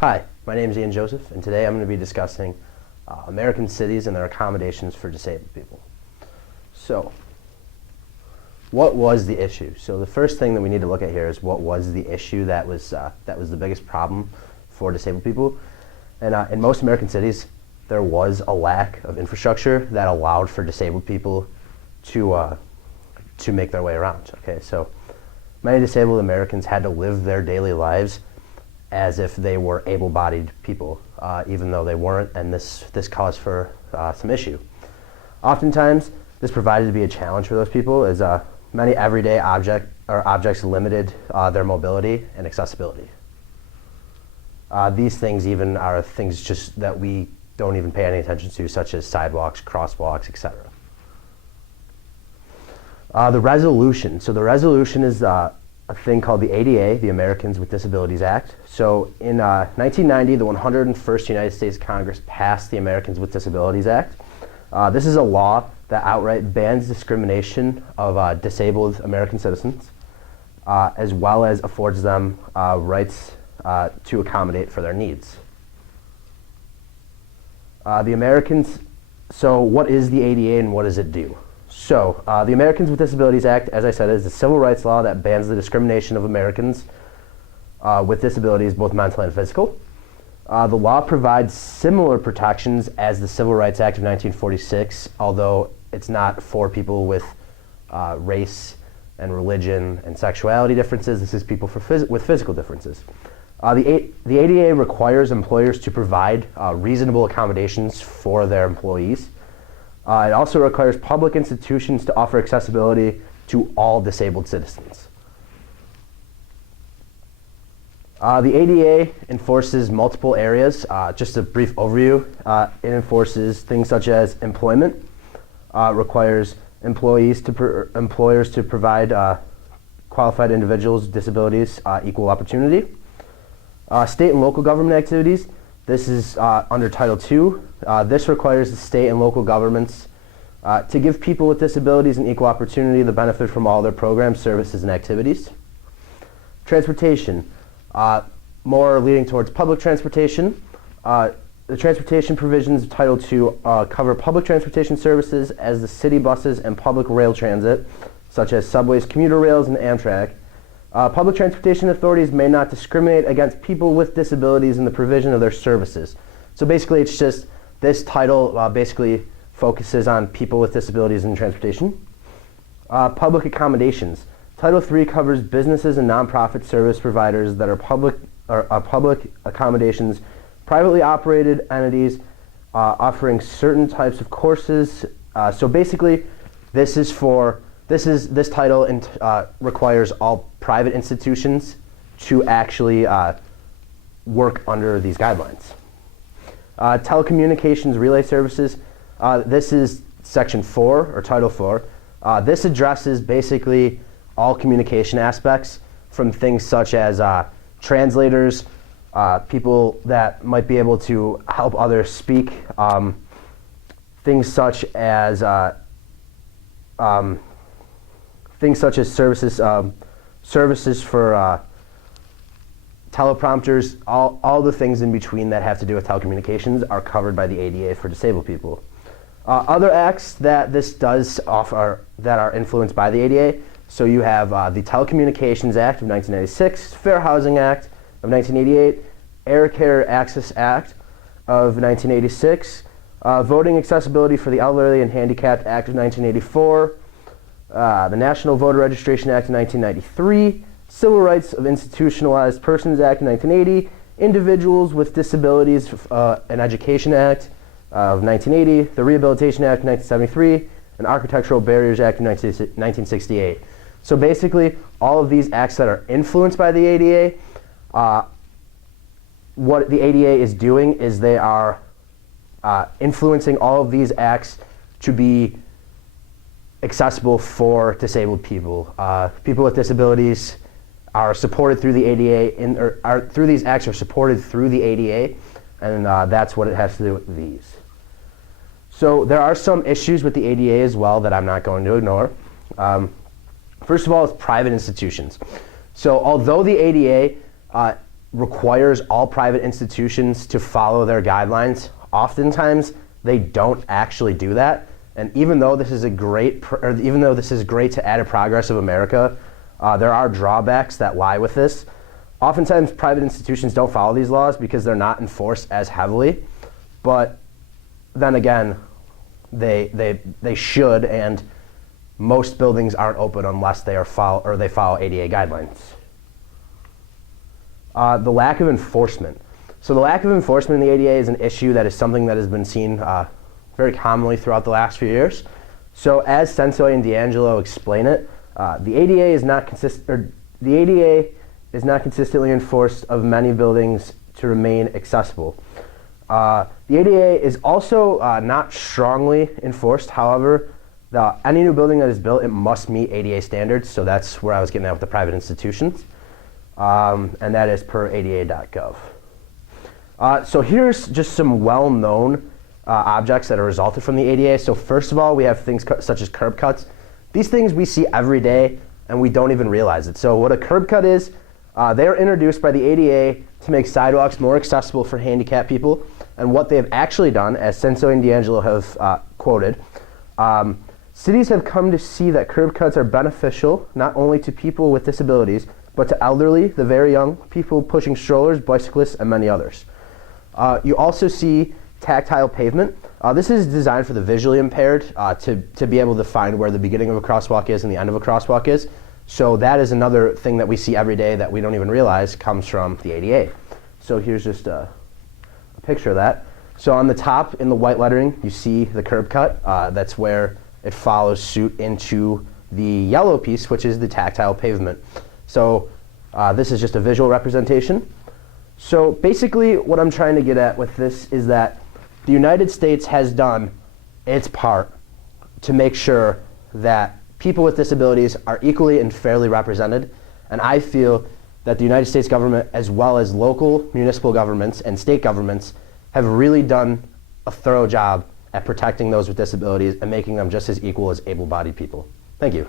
Hi, my name is Ian Joseph, and today I'm going to be discussing American cities and their accommodations for disabled people. So, what was the issue? So the first thing that we need to look at here is what was the issue that was the biggest problem for disabled people. And in most American cities, there was a lack of infrastructure that allowed for disabled people to make their way around. Okay, so many disabled Americans had to live their daily lives as if they were able-bodied people, even though they weren't, and this caused for some issue. Oftentimes, this provided to be a challenge for those people, as many everyday objects limited their mobility and accessibility. These things even are things just that we don't even pay any attention to, such as sidewalks, crosswalks, etc. The resolution. So the resolution is a thing called the ADA, the Americans with Disabilities Act. So in 1990, the 101st United States Congress passed the Americans with Disabilities Act. This is a law that outright bans discrimination of disabled American citizens, as well as affords them rights to accommodate for their needs. So what is the ADA and what does it do? So, the Americans with Disabilities Act, as I said, is a civil rights law that bans the discrimination of Americans with disabilities, both mental and physical. The law provides similar protections as the Civil Rights Act of 1946, although it's not for people with race and religion and sexuality differences. This is people with physical differences. The ADA requires employers to provide reasonable accommodations for their employees. It also requires public institutions to offer accessibility to all disabled citizens. The ADA enforces multiple areas. Just a brief overview, it enforces things such as employment, requires employers to provide qualified individuals with disabilities equal opportunity. State and local government activities. This is under Title II. This requires the state and local governments to give people with disabilities an equal opportunity to benefit from all their programs, services, and activities. Transportation, more leading towards public transportation. The transportation provisions of Title II cover public transportation services as the city buses and public rail transit, such as subways, commuter rails, and Amtrak. Public transportation authorities may not discriminate against people with disabilities in the provision of their services. So basically, it's just this title basically focuses on people with disabilities in transportation. Public accommodations. Title III covers businesses and nonprofit service providers that are public accommodations, privately operated entities offering certain types of courses. So basically, this title requires all private institutions to actually work under these guidelines. Telecommunications relay services. This is Section 4, or Title 4. This addresses basically all communication aspects, from things such as translators, people that might be able to help others speak, things such as services for teleprompters. All the things in between that have to do with telecommunications are covered by the ADA for disabled people. Other acts that this does offer that are influenced by the ADA, so you have the Telecommunications Act of 1996, Fair Housing Act of 1988, Air Care Access Act of 1986, Voting Accessibility for the Elderly and Handicapped Act of 1984, the National Voter Registration Act of 1993, Civil Rights of Institutionalized Persons Act of 1980, Individuals with Disabilities and Education Act of 1980, the Rehabilitation Act of 1973, and Architectural Barriers Act of 1968. So basically, all of these acts that are influenced by the ADA, what the ADA is doing is they are influencing all of these acts to be accessible for disabled people. People with disabilities are supported through the ADA, through these acts are supported through the ADA, and that's what it has to do with these. So there are some issues with the ADA as well that I'm not going to ignore. First of all, it's private institutions. So although the ADA requires all private institutions to follow their guidelines, oftentimes they don't actually do that. And even though this is great to add to progress of America, there are drawbacks that lie with this. Oftentimes, private institutions don't follow these laws because they're not enforced as heavily. But then again, they should, and most buildings aren't open unless they follow ADA guidelines. The lack of enforcement. So the lack of enforcement in the ADA is an issue that is something that has been seen very commonly throughout the last few years. So as Sensoi and D'Angelo explain it, the ADA is not consistently enforced of many buildings to remain accessible. The ADA is also not strongly enforced. However, any new building that is built, it must meet ADA standards. So that's where I was getting at with the private institutions. And that is per ada.gov. So here's just some well-known objects that are resulted from the ADA. So first of all, we have things such as curb cuts. These things we see every day and we don't even realize it. So what a curb cut is, they are introduced by the ADA to make sidewalks more accessible for handicapped people. And what they have actually done, as Sensoi and D'Angelo have quoted, cities have come to see that curb cuts are beneficial not only to people with disabilities, but to elderly, the very young, people pushing strollers, bicyclists, and many others. You also see tactile pavement. This is designed for the visually impaired to be able to find where the beginning of a crosswalk is and the end of a crosswalk is. So that is another thing that we see every day that we don't even realize comes from the ADA. So here's just a picture of that. So on the top in the white lettering, you see the curb cut. That's where it follows suit into the yellow piece, which is the tactile pavement. So this is just a visual representation. So basically what I'm trying to get at with this is that the United States has done its part to make sure that people with disabilities are equally and fairly represented. And I feel that the United States government, as well as local municipal governments and state governments, have really done a thorough job at protecting those with disabilities and making them just as equal as able-bodied people. Thank you.